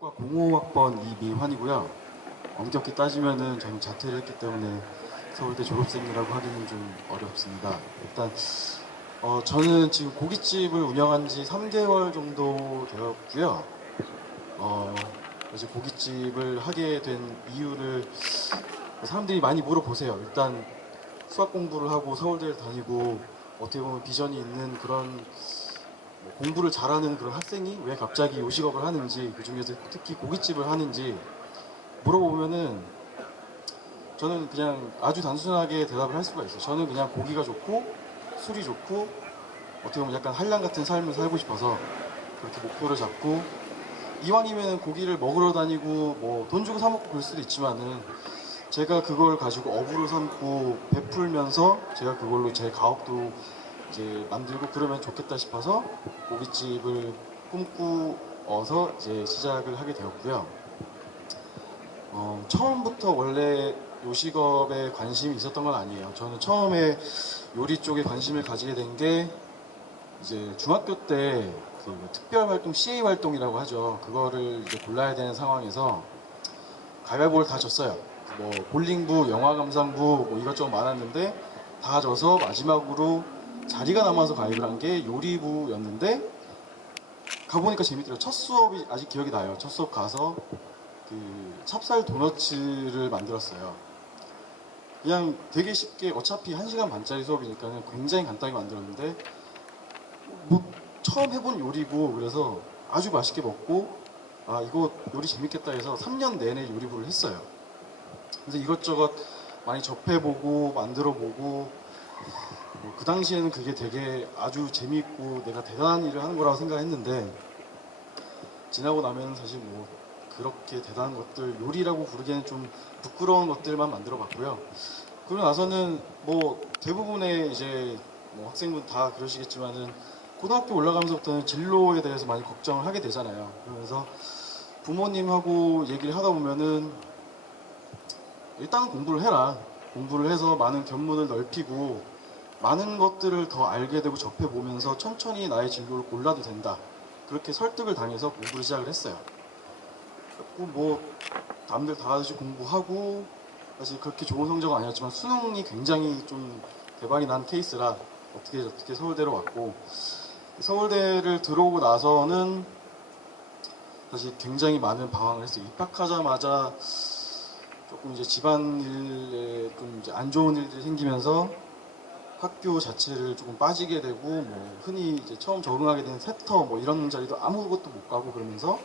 과 05학번 이미환이고요. 엄격히 따지면은 저는 자퇴를 했기 때문에 서울대 졸업생이라고 하기는 좀 어렵습니다. 일단 저는 지금 고깃집을 운영한 지 3개월 정도 되었고요. 이제 고깃집을 하게 된 이유를 사람들이 많이 물어보세요. 일단 수학 공부를 하고 서울대를 다니고 어떻게 보면 비전이 있는 그런 공부를 잘하는 그런 학생이 왜 갑자기 요식업을 하는지, 그 중에서 특히 고깃집을 하는지 물어보면은 저는 그냥 아주 단순하게 대답을 할 수가 있어요. 저는 그냥 고기가 좋고 술이 좋고 어떻게 보면 약간 한량 같은 삶을 살고 싶어서 그렇게 목표를 잡고, 이왕이면 고기를 먹으러 다니고 뭐 돈 주고 사 먹고 그럴 수도 있지만은 제가 그걸 가지고 업으로 삼고 베풀면서 제가 그걸로 제 가업도 이제 만들고 그러면 좋겠다 싶어서 고깃집을 꿈꾸어서 이제 시작을 하게 되었고요. 처음부터 원래 요식업에 관심이 있었던 건 아니에요. 저는 처음에 요리 쪽에 관심을 가지게 된 게 이제 중학교 때 그 특별활동 CA 활동이라고 하죠. 그거를 이제 골라야 되는 상황에서 가위바위보를 다 졌어요. 뭐 볼링부, 영화감상부 뭐 이것저것 많았는데 다 져서 마지막으로 자리가 남아서 가입을 한 게 요리부였는데, 가보니까 재밌더라고요. 첫 수업이 아직 기억이 나요. 첫 수업 가서 그 찹쌀 도너츠를 만들었어요. 그냥 되게 쉽게, 어차피 1시간 반짜리 수업이니까 굉장히 간단하게 만들었는데 뭐 처음 해본 요리고 그래서 아주 맛있게 먹고, 아 이거 요리 재밌겠다 해서 3년 내내 요리부를 했어요. 그래서 이것저것 많이 접해보고 만들어보고, 뭐그 당시에는 그게 되게 아주 재밌고 내가 대단한 일을 하는 거라고 생각했는데, 지나고 나면 사실 뭐 그렇게 대단한 것들, 요리라고 부르기에는 좀 부끄러운 것들만 만들어 봤고요. 그러고 나서는 뭐 대부분의 이제 뭐 학생분 다 그러시겠지만은 고등학교 올라가면서부터는 진로에 대해서 많이 걱정을 하게 되잖아요. 그러면서 부모님하고 얘기를 하다 보면은 일단 공부를 해라. 공부를 해서 많은 견문을 넓히고 많은 것들을 더 알게 되고 접해보면서 천천히 나의 진로를 골라도 된다. 그렇게 설득을 당해서 공부를 시작을 했어요. 그리고 뭐 남들 다 하듯이 공부하고, 사실 그렇게 좋은 성적은 아니었지만 수능이 굉장히 좀 대박이 난 케이스라 어떻게 서울대로 왔고, 서울대를 들어오고 나서는 사실 굉장히 많은 방황을 했어요. 입학하자마자 조금 이제 집안일에 좀 이제 안 좋은 일들이 생기면서 학교 자체를 조금 빠지게 되고, 뭐 흔히 이제 처음 적응하게 된 세터 뭐 이런 자리도 아무것도 못 가고, 그러면서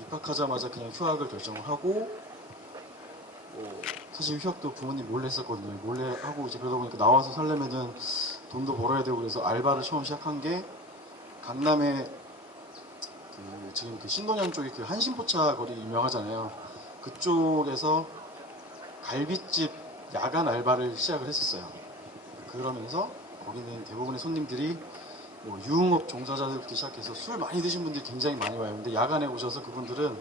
입학하자마자 그냥 휴학을 결정을 하고, 뭐 사실 휴학도 부모님 몰래 했었거든요. 몰래 하고 이제 그러다 보니까 나와서 살려면은 돈도 벌어야 되고, 그래서 알바를 처음 시작한 게 강남에 그 지금 그 신도년 쪽에 그 한신포차 거리 유명하잖아요. 그쪽에서 갈비집 야간 알바를 시작을 했었어요. 그러면서 거기는 대부분의 손님들이 뭐 유흥업 종사자들부터 시작해서 술 많이 드신 분들이 굉장히 많이 와요. 근데 야간에 오셔서 그분들은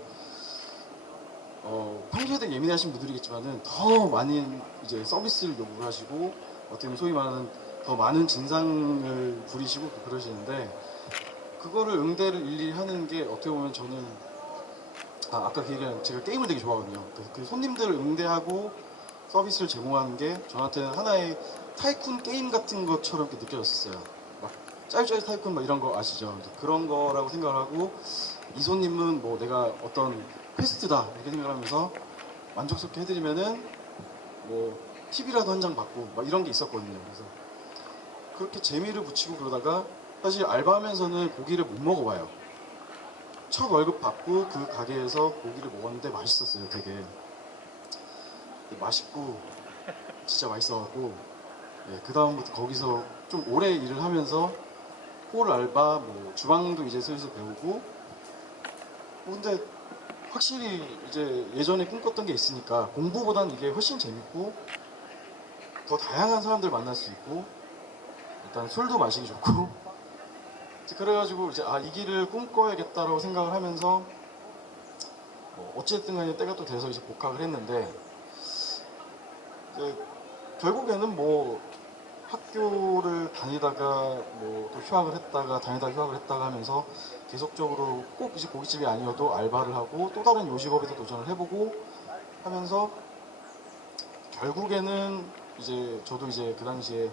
평소에 되게 예민하신 분들이겠지만은 더 많은 이제 서비스를 요구를 하시고, 어떻게 보면 소위 말하는 더 많은 진상을 부리시고 그러시는데, 그거를 응대를 일일이 하는 게 어떻게 보면 저는, 아까 그 얘기한, 제가 게임을 되게 좋아하거든요. 그 손님들을 응대하고 서비스를 제공하는 게 저한테는 하나의 타이쿤 게임 같은 것처럼 이렇게 느껴졌었어요. 막 짤짤 타이쿤 막 이런 거 아시죠? 그런 거라고 생각을 하고, 이 손님은 뭐 내가 어떤 퀘스트다 이렇게 생각하면서 만족스럽게 해드리면은 뭐 팁이라도 한 장 받고 막 이런 게 있었거든요. 그래서 그렇게 재미를 붙이고 그러다가, 사실 알바하면서는 고기를 못 먹어봐요. 첫 월급 받고 그 가게에서 고기를 먹었는데 맛있었어요. 되게 맛있고 진짜 맛있어갖고, 그 다음부터 거기서 좀 오래 일을 하면서 홀 알바, 뭐 주방도 이제 슬슬 배우고, 근데 확실히 이제 예전에 꿈꿨던 게 있으니까 공부보다는 이게 훨씬 재밌고 더 다양한 사람들 만날 수 있고, 일단 술도 마시기 좋고 그래가지고 이제 이 길을 꿈꿔야겠다라고 생각을 하면서 어쨌든 간에 때가 또 돼서 이제 복학을 했는데, 이제 결국에는 뭐 학교를 다니다가 뭐 또 휴학을 했다가 다니다가 휴학을 했다가 하면서 계속적으로 꼭 이제 고깃집이 아니어도 알바를 하고 또 다른 요식업에도 도전을 해보고 하면서 결국에는 이제 저도 이제 그 당시에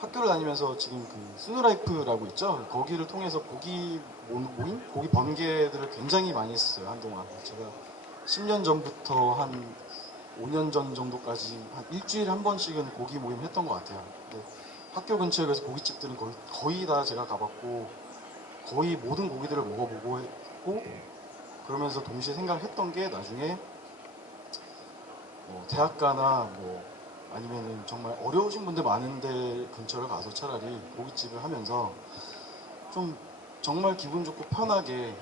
학교를 다니면서 지금 그 스누라이프라고 있죠. 거기를 통해서 고기 모임? 고기 번개들을 굉장히 많이 했었어요. 한동안. 제가 10년 전부터 한 5년 전 정도까지 한 일주일에 한 번씩은 고기 모임 했던 것 같아요. 근데 학교 근처에 그래서 고깃집들은 거의 다 제가 가봤고 거의 모든 고기들을 먹어보고 했고 그러면서 동시에 생각을 했던 게 나중에 뭐 대학가나 뭐 아니면은 정말 어려우신 분들 많은데 근처를 가서 차라리 고깃집을 하면서 좀 정말 기분 좋고 편하게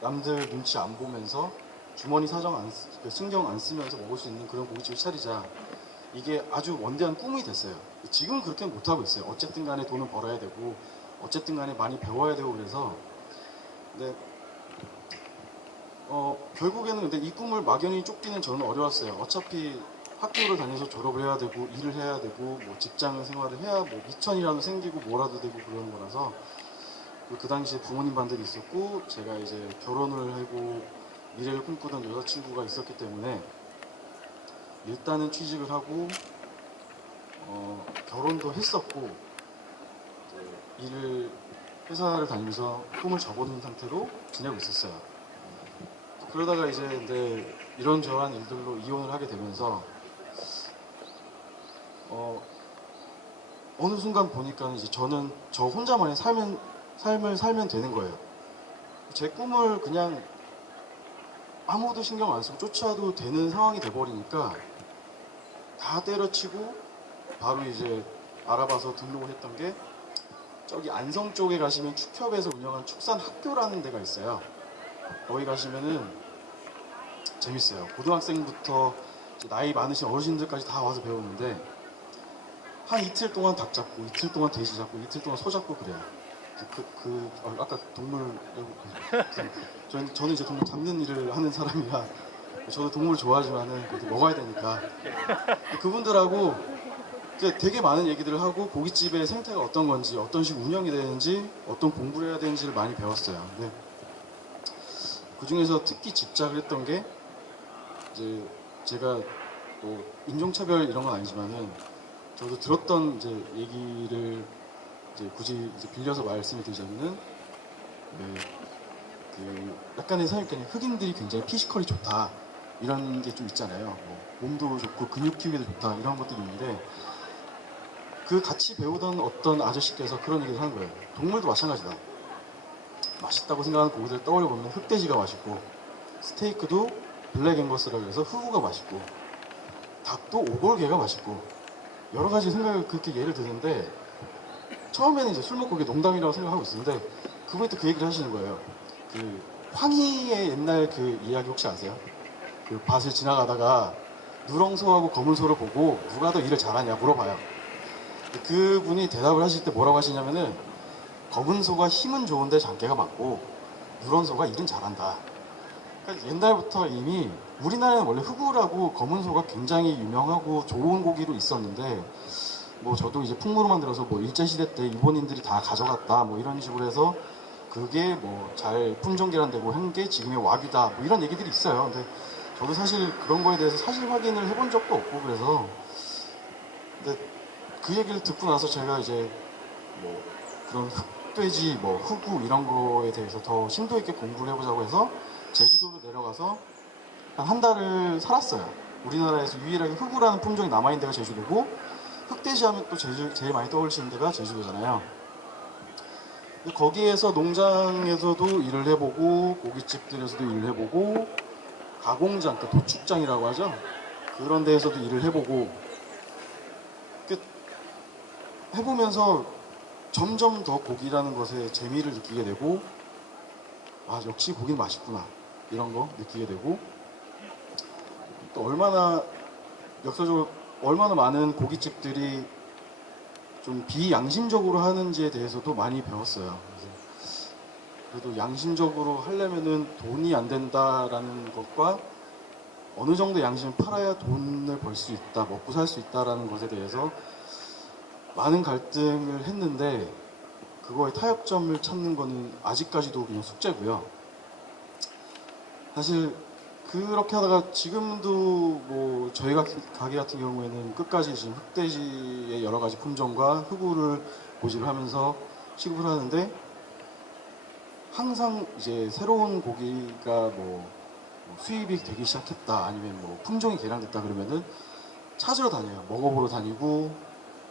남들 눈치 안 보면서 주머니 사정 안 신경 안 쓰면서 먹을 수 있는 그런 고깃집을 차리자. 이게 아주 원대한 꿈이 됐어요. 지금은 그렇게 못하고 있어요. 어쨌든 간에 돈을 벌어야 되고 어쨌든 간에 많이 배워야 되고 그래서 근데 결국에는 근데 이 꿈을 막연히 쫓기는 저는 어려웠어요. 어차피 학교를 다녀서 졸업을 해야 되고 일을 해야 되고 뭐 직장 생활을 해야 뭐 미천이라도 생기고 뭐라도 되고 그러는 거라서 그 당시에 부모님 반대도 있었고 제가 이제 결혼을 하고 미래를 꿈꾸던 여자친구가 있었기 때문에 일단은 취직을 하고 결혼도 했었고 일을 회사를 다니면서 꿈을 접어둔 상태로 지내고 있었어요. 그러다가 이제 근데 이런저런 일들로 이혼을 하게 되면서 어느 순간 보니까 이제 저는 저 혼자만의 삶을 살면 되는 거예요. 제 꿈을 그냥 아무도 신경 안 쓰고 쫓아도 되는 상황이 돼버리니까 다 때려치고 바로 이제 알아봐서 등록을 했던 게 저기 안성 쪽에 가시면 축협에서 운영한 축산학교라는 데가 있어요. 거기 가시면은 재밌어요. 고등학생부터 나이 많으신 어르신들까지 다 와서 배우는데 한 이틀 동안 닭 잡고 이틀 동안 돼지 잡고 이틀 동안 소 잡고 그래요. 아까 동물 저는 이제 동물 잡는 일을 하는 사람이라 저도 동물 좋아하지만은 그래도 먹어야 되니까 그분들하고 되게 많은 얘기들을 하고 고깃집의 생태가 어떤 건지 어떤 식으로 운영이 되는지 어떤 공부를 해야 되는지를 많이 배웠어요. 근데 그 중에서 특히 집착을 했던 게 이제 제가 뭐 인종차별 이런 건 아니지만은 저도 들었던 이제 얘기를 이제 굳이 이제 빌려서 말씀을 드리자면은 네, 그 약간의 선입견이 흑인들이 굉장히 피지컬이 좋다 이런 게 좀 있잖아요. 뭐 몸도 좋고 근육 키우기도 좋다 이런 것들이 있는데 그 같이 배우던 어떤 아저씨께서 그런 얘기를 하는 거예요. 동물도 마찬가지다. 맛있다고 생각하는 고기들 떠올려 보면 흑돼지가 맛있고 스테이크도 블랙 앵거스라 그래서 흑우가 맛있고 닭도 오골개가 맛있고 여러 가지 생각을 그렇게 예를 드는데 처음에는 이제 술 먹고 그게 농담이라고 생각하고 있었는데 그분이 또 그 얘기를 하시는 거예요. 그 황희의 옛날 그 이야기 혹시 아세요? 그 밭을 지나가다가 누렁소하고 검은소를 보고 누가 더 일을 잘하냐 물어봐요. 그분이 대답을 하실 때 뭐라고 하시냐면은 검은소가 힘은 좋은데 장기가 많고 누런소가 일은 잘한다. 그러니까 옛날부터 이미 우리나라에는 원래 흑우라고 검은소가 굉장히 유명하고 좋은 고기로 있었는데 뭐 저도 이제 풍무로 만들어서 뭐 일제시대 때 일본인들이 다 가져갔다 뭐 이런 식으로 해서 그게 뭐 잘 품종계란되고 한 게 지금의 와규다 뭐 이런 얘기들이 있어요. 근데 저도 사실 그런 거에 대해서 사실 확인을 해본 적도 없고 그래서 근데 그 얘기를 듣고 나서 제가 이제 뭐 그런 흑돼지 뭐 흑우 이런 거에 대해서 더 심도 있게 공부를 해보자고 해서 제주도로 내려가서 한 달을 살았어요. 우리나라에서 유일하게 흑우라는 품종이 남아있는 데가 제주도고 흑돼지 하면 또 제일 많이 떠올리시는 데가 제주도잖아요. 거기에서 농장에서도 일을 해보고 고깃집들에서도 일을 해보고 가공장, 그러니까 도축장이라고 하죠. 그런 데에서도 일을 해보고 해보면서 점점 더 고기라는 것에 재미를 느끼게 되고 아 역시 고기는 맛있구나 이런 거 느끼게 되고 또 얼마나 역사적으로 얼마나 많은 고깃집들이 좀 비양심적으로 하는지에 대해서도 많이 배웠어요. 그래도 양심적으로 하려면은 돈이 안 된다라는 것과 어느 정도 양심을 팔아야 돈을 벌 수 있다, 먹고 살 수 있다라는 것에 대해서 많은 갈등을 했는데 그거의 타협점을 찾는 거는 아직까지도 그냥 숙제고요. 사실 그렇게 하다가 지금도 뭐 저희 가게 같은 경우에는 끝까지 지금 흑돼지의 여러 가지 품종과 흑우를 고집을 하면서 취급을 하는데 항상 이제 새로운 고기가 뭐 수입이 되기 시작했다 아니면 뭐 품종이 개량됐다 그러면은 찾으러 다녀요. 먹어보러 다니고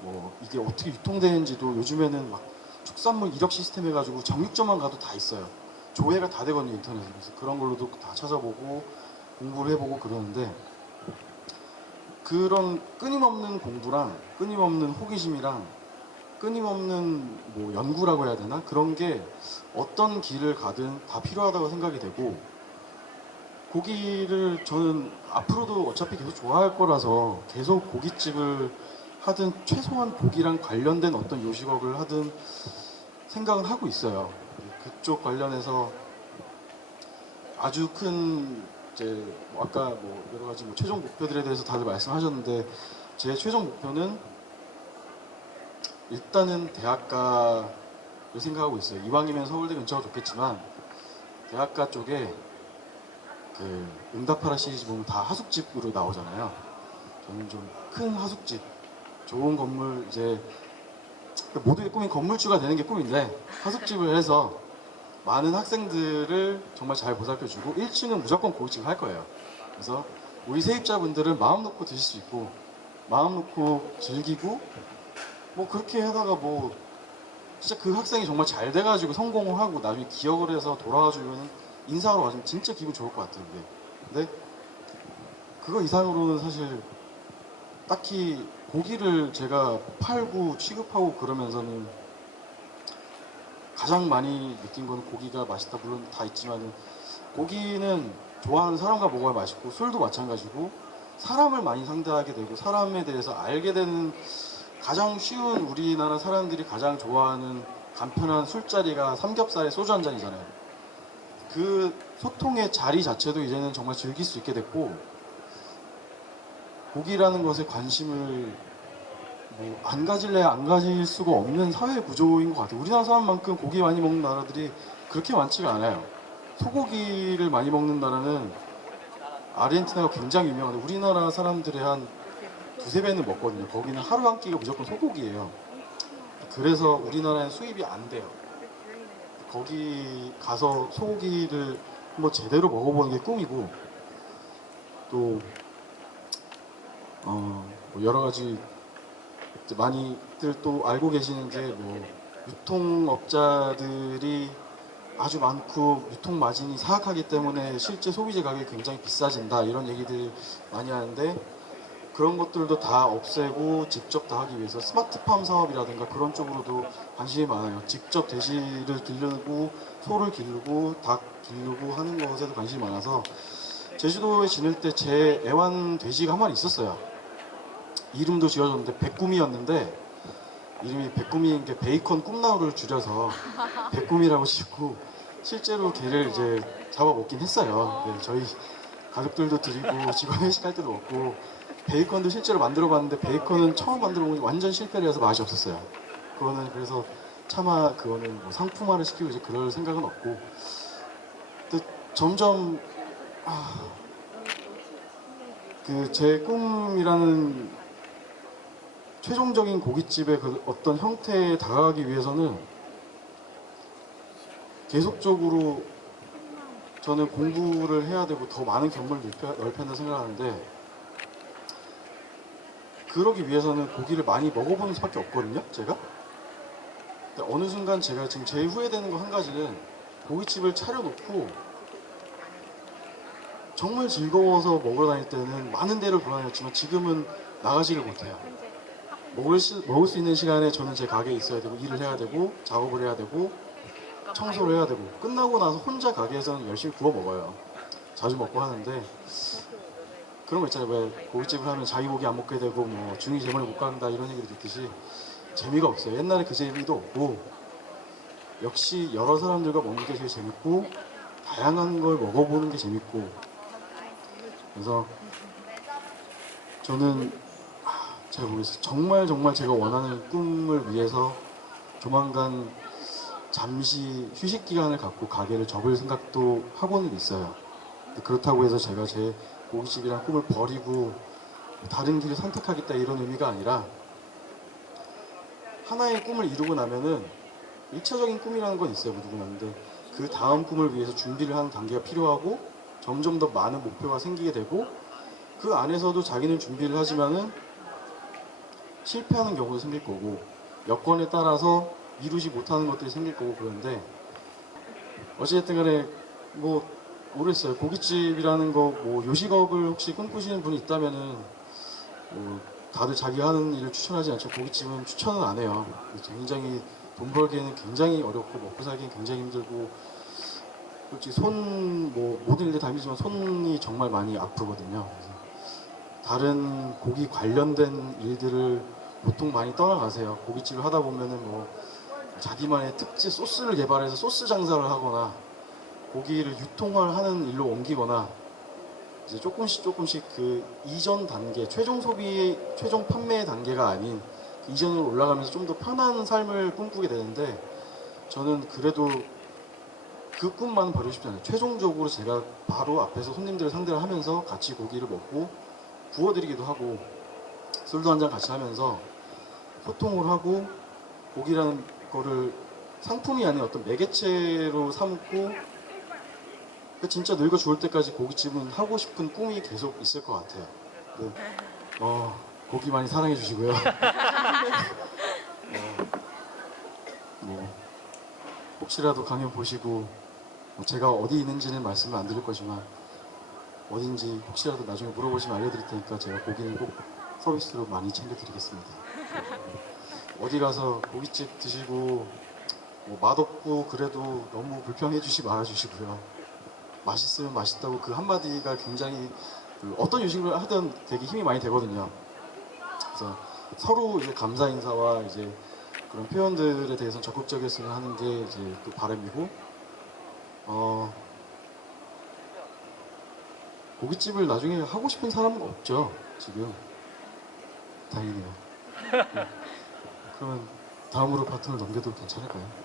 뭐 이게 어떻게 유통되는지도 요즘에는 막 축산물 이력 시스템 해가지고 정육점만 가도 다 있어요. 조회가 다 되거든요 인터넷에. 그래서 그런 걸로도 다 찾아보고 공부를 해보고 그러는데 그런 끊임없는 공부랑 끊임없는 호기심이랑 끊임없는 뭐 연구라고 해야 되나 그런 게 어떤 길을 가든 다 필요하다고 생각이 되고 고기를 저는 앞으로도 어차피 계속 좋아할 거라서 계속 고깃집을 하든 최소한 고기랑 관련된 어떤 요식업을 하든 생각은 하고 있어요. 그쪽 관련해서 아주 큰 이제 뭐 아까 뭐 여러 가지 뭐 최종 목표들에 대해서 다들 말씀하셨는데 제 최종 목표는 일단은 대학가를 생각하고 있어요. 이왕이면 서울대 근처가 좋겠지만 대학가 쪽에 그 응답하라 시리즈 보면 다 하숙집으로 나오잖아요. 저는 좀 큰 하숙집, 좋은 건물 이제 모두의 꿈인 건물주가 되는 게 꿈인데 하숙집을 해서 많은 학생들을 정말 잘 보살펴주고 1층은 무조건 고깃집을 할 거예요. 그래서 우리 세입자분들은 마음 놓고 드실 수 있고 마음 놓고 즐기고 뭐 그렇게 하다가 뭐 진짜 그 학생이 정말 잘 돼가지고 성공을 하고 나중에 기억을 해서 돌아와주면 인사하러 와주면 진짜 기분 좋을 것 같아요. 그게. 근데 그거 이상으로는 사실 딱히 고기를 제가 팔고 취급하고 그러면서는 가장 많이 느낀 건 고기가 맛있다 물론 다 있지만은 고기는 좋아하는 사람과 먹어야 맛있고 술도 마찬가지고 사람을 많이 상대하게 되고 사람에 대해서 알게 되는 가장 쉬운 우리나라 사람들이 가장 좋아하는 간편한 술자리가 삼겹살에 소주 한 잔이잖아요. 그 소통의 자리 자체도 이제는 정말 즐길 수 있게 됐고 고기라는 것에 관심을 뭐 안 가질래야 안 가질 수가 없는 사회 구조인 것 같아요. 우리나라 사람만큼 고기 많이 먹는 나라들이 그렇게 많지가 않아요. 소고기를 많이 먹는 나라는 아르헨티나가 굉장히 유명한데 우리나라 사람들의 한 두세 배는 먹거든요. 거기는 하루 한 끼가 무조건 소고기예요. 그래서 우리나라엔 수입이 안 돼요. 거기 가서 소고기를 한번 제대로 먹어보는 게 꿈이고 또 뭐 여러 가지 많이들 또 알고 계시는 게 뭐 유통업자들이 아주 많고 유통 마진이 사악하기 때문에 실제 소비재 가격이 굉장히 비싸진다 이런 얘기들 많이 하는데 그런 것들도 다 없애고 직접 다 하기 위해서 스마트팜 사업이라든가 그런 쪽으로도 관심이 많아요. 직접 돼지를 기르고 소를 기르고 닭 기르고 하는 것에도 관심이 많아서 제주도에 지낼 때 제 애완 돼지가 한 마리 있었어요. 이름도 지어줬는데 백구미였는데 이름이 백구미인 게 베이컨 꿈나무를 줄여서 백구미라고 짓고 실제로 걔를 이제 잡아먹긴 했어요. 네, 저희 가족들도 드리고 직원 회식할 때도 먹고 베이컨도 실제로 만들어봤는데 베이컨은 처음 만들어보니 완전 실패를 해서 맛이 없었어요. 그거는 그래서 차마 그거는 뭐 상품화를 시키고 이제 그럴 생각은 없고 근데 점점 그 제 꿈이라는 최종적인 고깃집의 그 어떤 형태에 다가가기 위해서는 계속적으로 저는 공부를 해야 되고 더 많은 경험을 넓혀야 된다 생각하는데 그러기 위해서는 고기를 많이 먹어보는 수밖에 없거든요 제가. 근데 어느 순간 제가 지금 제일 후회되는 거 한 가지는 고깃집을 차려놓고 정말 즐거워서 먹으러 다닐 때는 많은 데를 돌아다녔지만 지금은 나가지를 못해요. 먹을 수 있는 시간에 저는 제 가게에 있어야 되고 일을 해야 되고 작업을 해야 되고 청소를 해야 되고 끝나고 나서 혼자 가게에서는 열심히 구워 먹어요. 자주 먹고 하는데 그런 거 있잖아요. 왜 고깃집을 하면 자기 고기 안 먹게 되고 뭐 중이 제물을 못 간다 이런 얘기를 듣듯이 재미가 없어요. 옛날에 그 재미도 없고 역시 여러 사람들과 먹는 게 제일 재밌고 다양한 걸 먹어보는 게 재밌고 그래서 저는 잘 모르겠어요. 정말 제가 원하는 꿈을 위해서 조만간 잠시 휴식 기간을 갖고 가게를 접을 생각도 하고는 있어요. 근데 그렇다고 해서 제가 제 고깃집이란 꿈을 버리고 다른 길을 선택하겠다 이런 의미가 아니라, 하나의 꿈을 이루고 나면은 1차적인 꿈이라는 건 있어요, 누구나. 근데 그 다음 꿈을 위해서 준비를 하는 단계가 필요하고 점점 더 많은 목표가 생기게 되고, 그 안에서도 자기는 준비를 하지만은 실패하는 경우도 생길 거고 여건에 따라서 이루지 못하는 것들이 생길 거고. 그런데 어찌됐든 간에 뭐 모르겠어요. 고깃집이라는 거, 뭐 요식업을 혹시 꿈꾸시는 분이 있다면은 뭐 다들 자기 하는 일을 추천하지 않죠. 고깃집은 추천은 안 해요. 굉장히 돈 벌기에는 굉장히 어렵고 먹고 살기는 굉장히 힘들고, 솔직히 뭐 모든 일들 다 힘들지만 손이 정말 많이 아프거든요. 그래서 다른 고기 관련된 일들을 보통 많이 떠나가세요. 고깃집을 하다 보면은 뭐 자기만의 특제 소스를 개발해서 소스 장사를 하거나 고기를 유통화하는 일로 옮기거나, 이제 조금씩 그 이전 단계, 최종 소비, 최종 판매 단계가 아닌 이전으로 올라가면서 좀 더 편한 삶을 꿈꾸게 되는데, 저는 그래도 그 꿈만 버리고 싶지 않아요. 최종적으로 제가 바로 앞에서 손님들을 상대를 하면서 같이 고기를 먹고 구워드리기도 하고 술도 한잔 같이 하면서 소통을 하고, 고기라는 거를 상품이 아닌 어떤 매개체로 삼고, 진짜 늙어 죽을 때까지 고깃집은 하고 싶은 꿈이 계속 있을 것 같아요. 네. 고기 많이 사랑해 주시고요. 뭐 혹시라도 강연 보시고, 뭐 제가 어디 있는지는 말씀을 안 드릴 거지만 어딘지 혹시라도 나중에 물어보시면 알려드릴 테니까 제가 고기는 꼭 서비스로 많이 챙겨드리겠습니다. 어디 가서 고깃집 드시고 뭐 맛없고 그래도 너무 불평해 주지 말아주시고요. 맛있으면 맛있다고 그 한마디가 굉장히 어떤 요식을 하든 되게 힘이 많이 되거든요. 그래서 서로 이제 감사 인사와 이제 그런 표현들에 대해서 적극적이었으면 하는 게 이제 또 바람이고, 고깃집을 나중에 하고 싶은 사람은 없죠, 지금. 다행이네요. 네. 그러면 다음으로 바톤을 넘겨도 괜찮을까요?